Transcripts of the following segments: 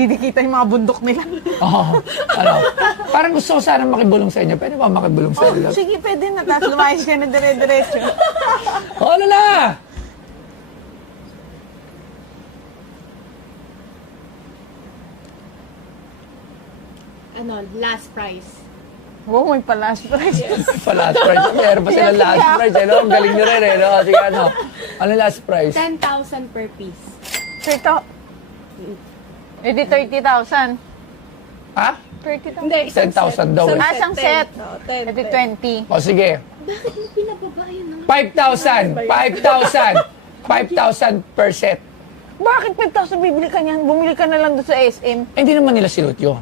nagdidikita yung mga bundok nila. Oo. Ano? Parang gusto ko sana makibulong sa inyo. Pwede ba makibulong sa inyo? Sige, pwede na. Tapos lumayas ka na dire-diretso. Ano na? Ano, last price. Wow, may pa-last price. Last price. Meron pa sila last price. Ano? Ang galing nyo rin eh. No? Sige, ano? Ano last price? 10,000 per piece. Ito. Edi 30,000. Ha? 30,000. Hindi, isang 10,000 daw eh. Isang set. 10. Edi 20. O sige. Bakit mo pinababa yun? 5,000. 5,000 per set. Bakit 5,000 bibili ka niyan? Bumili ka na lang doon sa SM. Eh, hindi naman nila sinuot yun.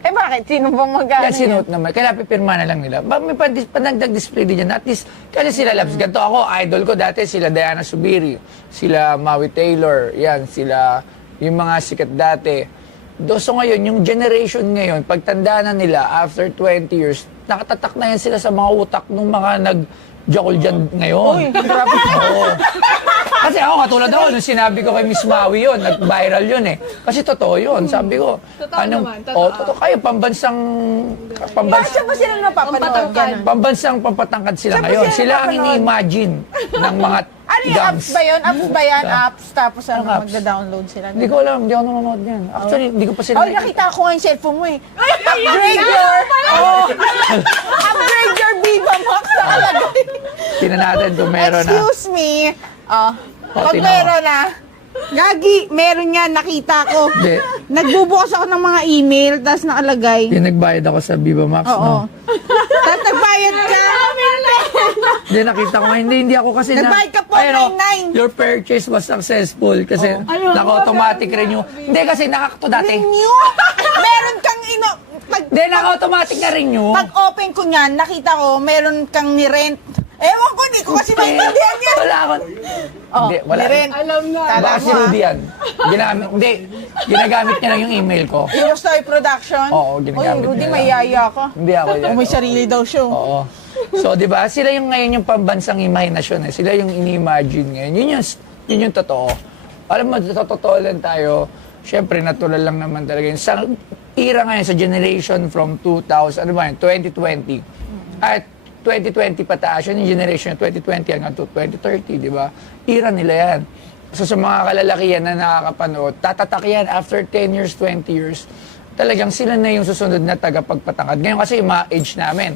Eh bakit? Sino bang mag-ano Kaya sinuot naman. Kaya pipirma na lang nila. May panagdag-display din yan. At least, kasi sila Labs. Ganito ako, idol ko dati, sila Diana Subiri, sila Maui Taylor, yan, sila yung mga sikat dati. So ngayon, yung generation ngayon, pagtanda na nila, after 20 years, nakatatak na yan sila sa mga utak ng mga nag-jokol dyan ngayon. Uy, grabe. Oo. Kasi ako, katulad ako, nung sinabi ko kay Miss Maui yun, nag-viral yun eh. Kasi totoo yun, sabi ko. Totoo naman, totoo. Oh, totoo kayo, pambansang Bakit ba sila napapanood? Pampatangkad. Ganun? pambansang pampatangkad sila Saan ba ngayon. sila Sila ang napapanood? ini-imagine ng mga Ano yung gangs. apps ba yun? Apps ba yan? Apps. Tapos ano, apps? magda-download sila. Hindi ko alam, hindi ako nanonood yan. Actually, hindi ko pa sila Oh, nakita ko nga yung cellphone mo eh. Upgrade your... Oh, upgrade your Viva Max sa kalagay. Tingnan natin kung meron na. Excuse me. Oh, pag tingnan mo. meron na. Gagi, meron yan, nakita ko. Hindi. Nagbubukas ako ng mga email, tapos nakalagay. Yung nagbayad ako sa Viva Max, Oo. no? Tapos nagbayad ka. Hindi, nakita ko nga. Hindi ako kasi Nagbayad ka po, Ayun, oh, 99. your purchase was successful kasi naka-automatic renew. Hindi kasi nakakto dati. Renew. Meron kang Hindi, naka-automatic na renew. Pag open ko niyan, nakita ko, meron kang ni-rent. Ewan ko, hindi ko kasi maintindihan yan. Wala ako. Oh, Hindi, wala. ni-rent. Alam na. Kala Baka mo, si Rudy yan. Hindi, ginagamit niya lang yung email ko. Hirostoy Production? Oo, ginagamit Uy, Rudy, niya may lang. yaya ka. Hindi ako yan. O may sarili daw siya. Oo. So, di ba? Sila yung ngayon yung pambansang imahinasyon. Eh. Sila yung ini-imagine ngayon. Yun yung totoo. Alam mo, totoo lang tayo. Siyempre, natural lang naman talaga yun. Sa era ngayon, sa generation from 2000, ano ba yun, 2020. At 2020 pataas yun, yung generation 2020 hanggang to 2030, di ba? Era nila yan. So, sa mga kalalakihan na nakakapanood, tatatak yan after 10 years, 20 years. Talagang sila na yung susunod na tagapagpatangkad. Ngayon kasi yung mga age namin,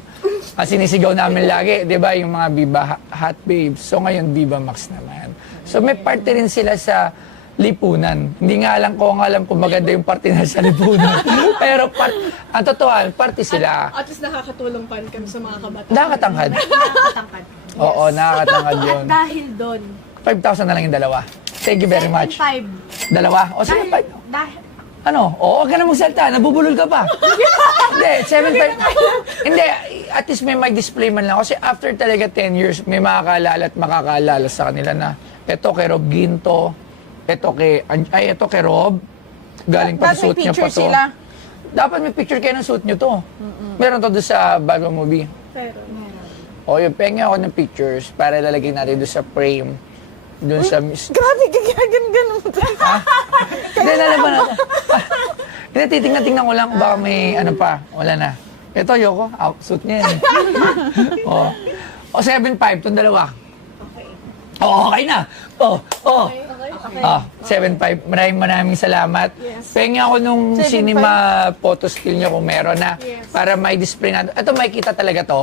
ang sinisigaw namin lagi, di ba, yung mga Viva Hot Babes. So ngayon, Viva Max naman. So may parte rin sila sa lipunan. Hindi nga alam ko, kung maganda yung parte na sa lipunan. Pero ang totohan, parte sila. At least nakakatulong pa rin kami sa mga kabataan. Nakakatangkad. Nakakatangkad. Oo, nakakatangkad yun. At dahil doon, 5,000 na lang yung dalawa. Thank you very much. 5. Dalawa? O sige, Dahil, ano? Oo, huwag ka na magsalita. Nabubulol ka pa. Hindi, 7.5. Hindi, at least may display man lang. Kasi after talaga 10 years, may makakaalala at makakaalala sa kanila na ito kay Rob Ginto, ito kay Rob, galing pa sa suit niya pa to. Sila. Dapat may picture kayo ng suit niyo to. Meron to doon sa bago movie. pero, O, yung pengi ako ng pictures para lalagay natin doon sa frame. Doon sa Grabe, gagagan mo. Hindi, lalaban natin. Hindi, titingnan ko lang kung baka may ano pa. Wala na. Ito, Yoko. Suit niya yan. O 7.5, itong dalawa. okay. Okay na. Okay. 7.5. Maraming salamat. Yes. Pengi ako nung 7.5. cinema photo skill niyo kung meron na. Yes. Para may display natin. Ito, makikita talaga to.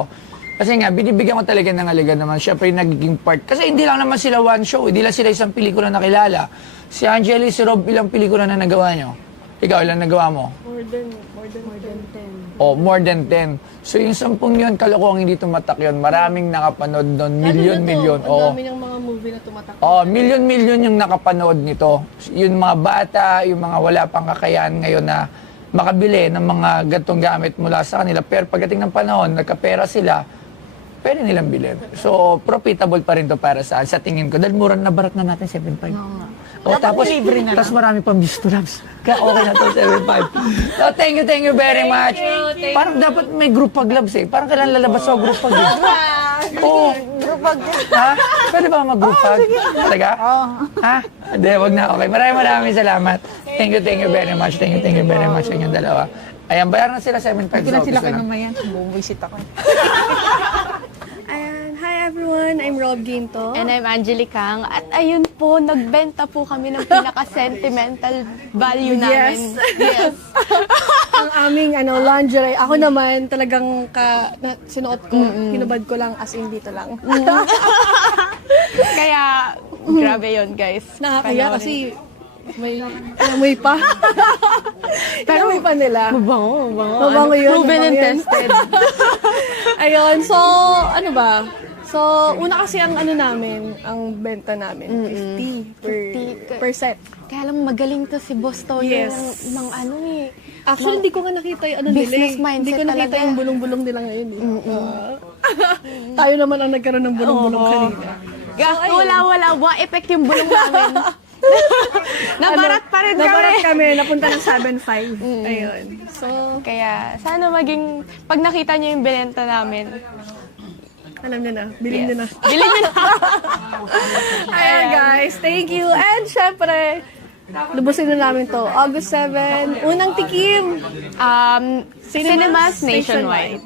Kasi nga, binibigyan ko talaga ng halaga naman. Siyempre, nagiging part. Kasi hindi lang naman sila one show. Hindi lang sila isang pelikula na kilala. Si Angeli, si Rob, ilang pelikula na nagawa nyo? Ikaw, ilang nagawa mo? More than 10. Oh, more than 10. So, yung 10 yun, kalokohan hindi tumatak yun. Maraming nakapanood doon. Milyon. Ang Oh. dami ng mga movie na tumatak. Oh, milyon yung nakapanood nito. Yung mga bata, yung mga wala pang kakayahan ngayon na makabili ng mga gantong gamit mula sa kanila. Pero pagdating ng panahon, nagkapera sila, pwede nilang bilhin. So, profitable pa rin to para sa tingin ko. Dahil murang nabarat na natin 7.5. O, tapos, libre na tapos marami pang bisturabs. Kaya okay na to 7.5. So, thank you very much. Thank you. Parang dapat may group pag gloves eh. Parang kailangan lalabas sa group pag eh. Oo. Ha? Pwede ba mag-group hug? Talaga? Oo. Ha? Hindi, wag na. Okay. Maraming salamat. Thank you very much. Thank you very much sa inyong dalawa. Ayan, bayaran na sila 7.5 Hindi sa na sila office na lang. kinamayan. Bumuisit ako. Ayan, hi everyone, I'm Rob Ginto. And I'm Angelica. At ayun po, nagbenta po kami ng pinaka-sentimental value namin. Yes. Ang aming lingerie, ako naman talagang sinuot ko, hinubad ko lang as in dito lang. Kaya, grabe yun, guys. Nakakaya kasi may pa. Pero may pa nila. Mabango. Mabango yun. Proven and mabango yun. tested. Ayun, so, ano ba? So, una kasi ang namin, ang benta namin, 50 per set. Kaya lang magaling to si Boss Toyo Yes. ng ano eh. Actually, hindi ko nga nakita yung Business nila eh. mindset Hindi ko nakita talaga. yung bulong-bulong nila ngayon eh. Tayo naman ang nagkaroon ng bulong-bulong kanina. Wala. Buwang effect yung bulong namin. Nabarat pa rin kami. Nabarat kami, napunta ng 7.5. Ayun. So, Kaya, sana maging, pag nakita niyo yung binenta namin, alam niyo na, bilhin niyo na. bilhin niyo na. Ayan guys, thank you. And syempre, lubusin na namin to. August 7, unang tikim. Cinemas Nationwide.